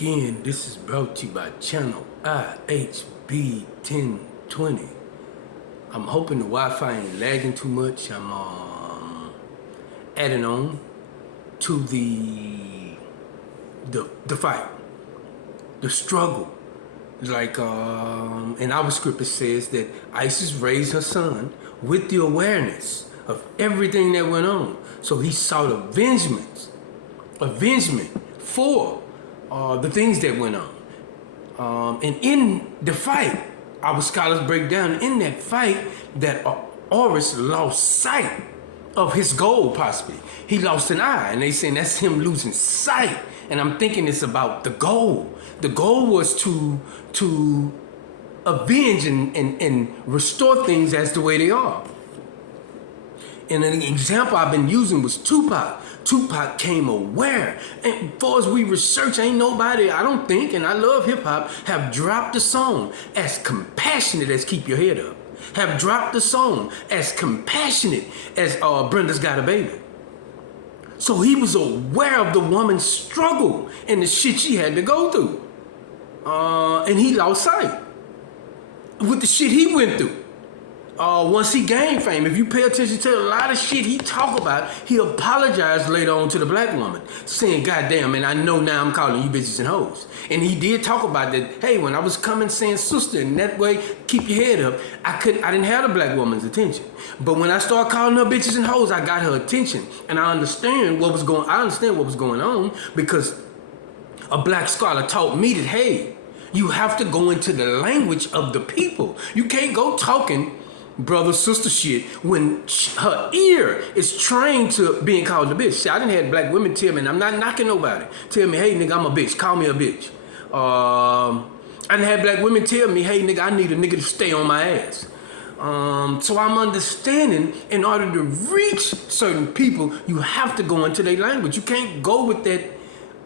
again. This is brought to you by channel IHB 1020. I'm hoping the Wi-Fi ain't lagging too much. I'm adding on to the fight, the struggle. Like in our script it says that Isis raised her son with the awareness of everything that went on. So he sought avengement for the things that went on. And in the fight, our scholars break down in that fight that Horus lost sight of his goal, possibly. He lost an eye, and they saying that's him losing sight. And I'm thinking it's about the goal. The goal was to avenge and restore things as the way they are. And an example I've been using was Tupac. Tupac came aware. And far as we research, ain't nobody, I don't think, and I love hip hop, have dropped a song as compassionate as Keep Your Head Up. Have dropped a song as compassionate as Brenda's Got a Baby. So he was aware of the woman's struggle and the shit she had to go through. And he lost sight with the shit he went through. Once he gained fame, if you pay attention to a lot of shit he talk about, he apologized later on to the black woman, saying, "God damn, and I know now I'm calling you bitches and hoes." And he did talk about that. Hey, when I was coming saying sister, and that way, keep your head up, I didn't have the black woman's attention. But when I started calling her bitches and hoes, I got her attention, and I understand what was going on because a black scholar taught me that, hey, you have to go into the language of the people. You can't go talking brother, sister shit when her ear is trained to being called a bitch. See, I done had black women tell me, and I'm not knocking nobody, tell me, hey, nigga, I'm a bitch. Call me a bitch. I done had black women tell me, hey, nigga, I need a nigga to stay on my ass. So I'm understanding in order to reach certain people, you have to go into their language. You can't go with that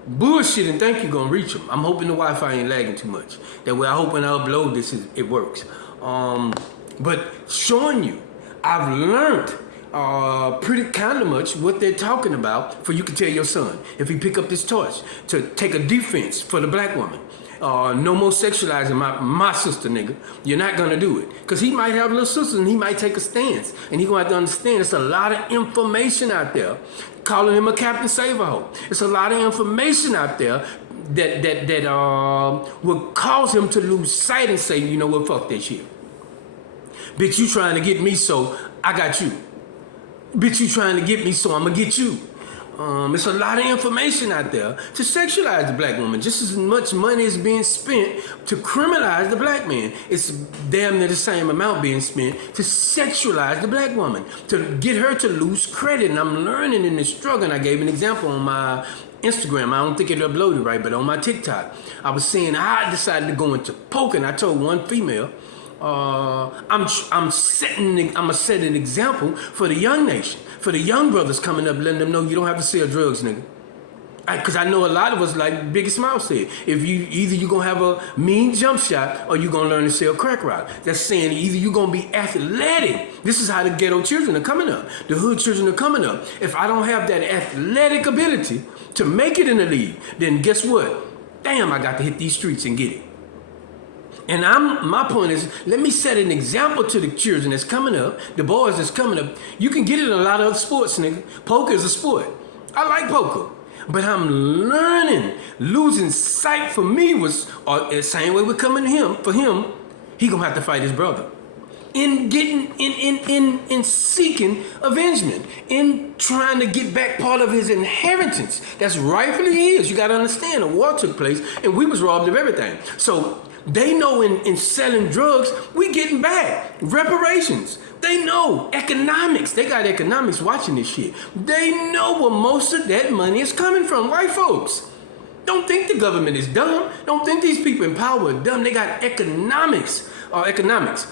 bullshit and think you're going to reach them. I'm hoping the Wi-Fi ain't lagging too much. That way I hope when I upload this, it works. But showing you, I've learned pretty kind of much what they're talking about for you can tell your son, if he pick up this torch, to take a defense for the black woman. No more sexualizing my sister, nigga. You're not gonna do it. Because he might have little sisters and he might take a stance. And he gonna have to understand it's a lot of information out there. Calling him a Captain Save-A-Ho. It's a lot of information out there that will cause him to lose sight and say, you know what, fuck that shit. Bitch, you trying to get me, so I got you. Bitch, you trying to get me, so I'm gonna get you. It's a lot of information out there to sexualize the black woman. Just as much money is being spent to criminalize the black man. It's damn near the same amount being spent to sexualize the black woman, to get her to lose credit. And I'm learning in this struggle. And I gave an example on my Instagram. I don't think it uploaded right, but on my TikTok, I was saying I decided to go into poker. And I told one female, I'm gonna set an example for the young nation, for the young brothers coming up, letting them know you don't have to sell drugs, nigga. Because I know a lot of us, like Biggie Smile said, if you either you gonna have a mean jump shot or you gonna learn to sell crack rock. That's saying either you gonna be athletic. This is how the ghetto children are coming up. The hood children are coming up. If I don't have that athletic ability to make it in the league, then guess what? Damn, I got to hit these streets and get it. And my point is, let me set an example to the children that's coming up, the boys that's coming up. You can get it in a lot of other sports, nigga. Poker is a sport. I like poker. But I'm learning. Losing sight for me was the same way we're coming to him. For him, he gonna have to fight his brother. In seeking avengement, in trying to get back part of his inheritance that's rightfully his. You gotta understand, a war took place and we was robbed of everything. So they know in selling drugs, we getting back. Reparations. They know economics. They got economics watching this shit. They know where most of that money is coming from. White folks. Don't think the government is dumb. Don't think these people in power are dumb. They got economics. Economics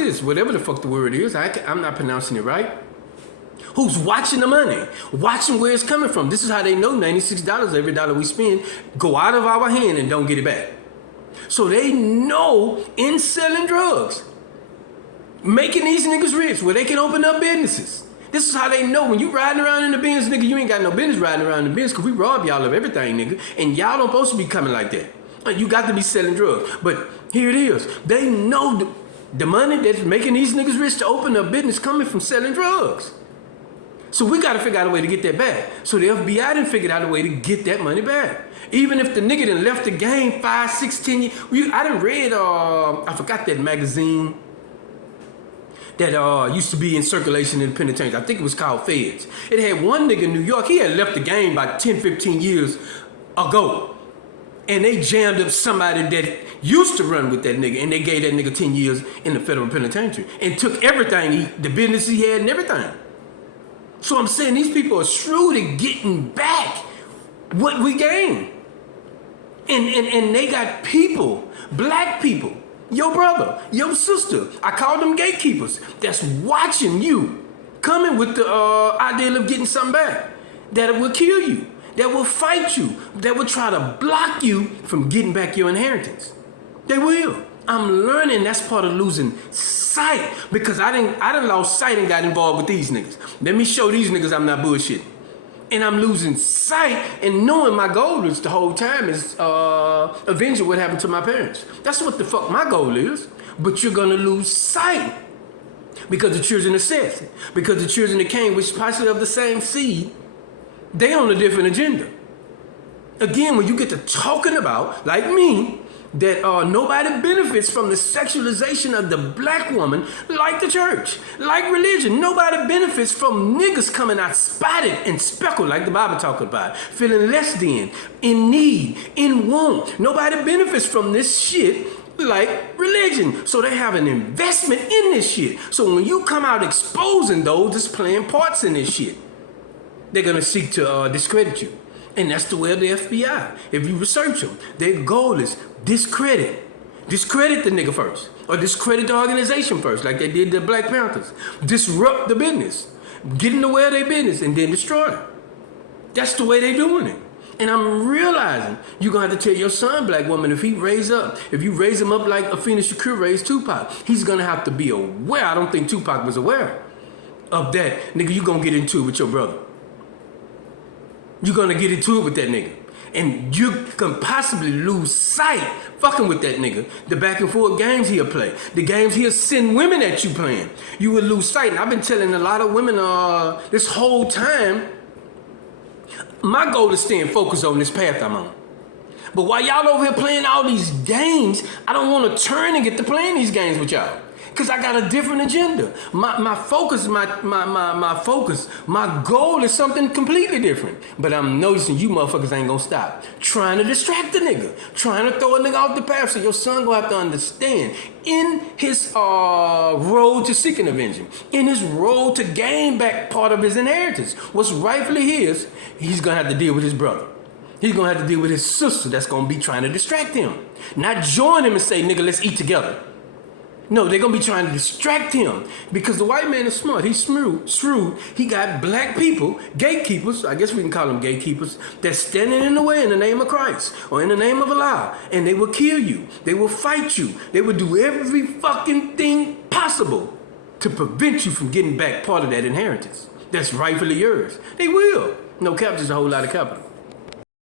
is, whatever the fuck the word is. I'm not pronouncing it right. Who's watching the money, watching where it's coming from. This is how they know $96 every dollar we spend go out of our hand and don't get it back. So they know in selling drugs, making these niggas rich where they can open up businesses. This is how they know when you riding around in the Benz, nigga, you ain't got no business riding around in the Benz because we rob y'all of everything, nigga. And y'all don't supposed to be coming like that. You got to be selling drugs. But here it is. They know the money that's making these niggas rich to open a business coming from selling drugs. So we got to figure out a way to get that back. So the FBI done figured out a way to get that money back. Even if the nigga done left the game 5, 6, 10 years. I done read, I forgot that magazine that used to be in circulation in the penitentiary. I think it was called Feds. It had one nigga in New York. He had left the game about 10, 15 years ago. And they jammed up somebody that used to run with that nigga. And they gave that nigga 10 years in the federal penitentiary. And took everything, the business he had and everything. So I'm saying these people are shrewd at getting back what we gained. And they got people, black people, your brother, your sister, I call them gatekeepers, that's watching you, coming with the idea of getting something back, that will kill you, that will fight you, that will try to block you from getting back your inheritance. They will. I'm learning that's part of losing sight, because I done lost sight and got involved with these niggas. Let me show these niggas I'm not bullshitting. And I'm losing sight and knowing my goal is the whole time is avenging what happened to my parents. That's what the fuck my goal is. But you're gonna lose sight because the children of Seth, because the children of Cain, which possibly of the same seed, they on a different agenda. Again, when you get to talking about, like me, that nobody benefits from the sexualization of the black woman like the church, like religion. Nobody benefits from niggas coming out spotted and speckled like the Bible talk about, feeling less than, in need, in want. Nobody benefits from this shit like religion. So they have an investment in this shit. So when you come out exposing those that's playing parts in this shit, they're gonna seek to discredit you. And that's the way of the FBI. If you research them, their goal is discredit the nigga first, or discredit the organization first, like they did the Black Panthers. Disrupt the business, get in the way of their business, and then destroy it. That's the way they doing it. And I'm realizing you're gonna have to tell your son, black woman, if you raise him up like Afeni Shakur raised Tupac, he's gonna have to be aware. I don't think Tupac was aware of that. Nigga, you gonna get into it with your brother. You're gonna get into it with that nigga. And you can possibly lose sight fucking with that nigga. The back and forth games he'll play. The games he'll send women at you playing. You will lose sight. And I've been telling a lot of women this whole time, my goal is staying focused on this path I'm on. But while y'all over here playing all these games, I don't want to turn and get to playing these games with y'all. Because I got a different agenda. My focus, my goal is something completely different. But I'm noticing you motherfuckers ain't gonna stop. Trying to distract the nigga. Trying to throw a nigga off the path. So your son gonna have to understand, in his road to seeking avenging, in his road to gain back part of his inheritance, what's rightfully his, he's gonna have to deal with his brother. He's gonna have to deal with his sister that's gonna be trying to distract him. Not join him and say, nigga, let's eat together. No, they're going to be trying to distract him because the white man is smart. He's shrewd. He got black people, gatekeepers, I guess we can call them gatekeepers, that's standing in the way in the name of Christ or in the name of Allah. And they will kill you. They will fight you. They will do every fucking thing possible to prevent you from getting back part of that inheritance that's rightfully yours. They will. No cap, just a whole lot of capital.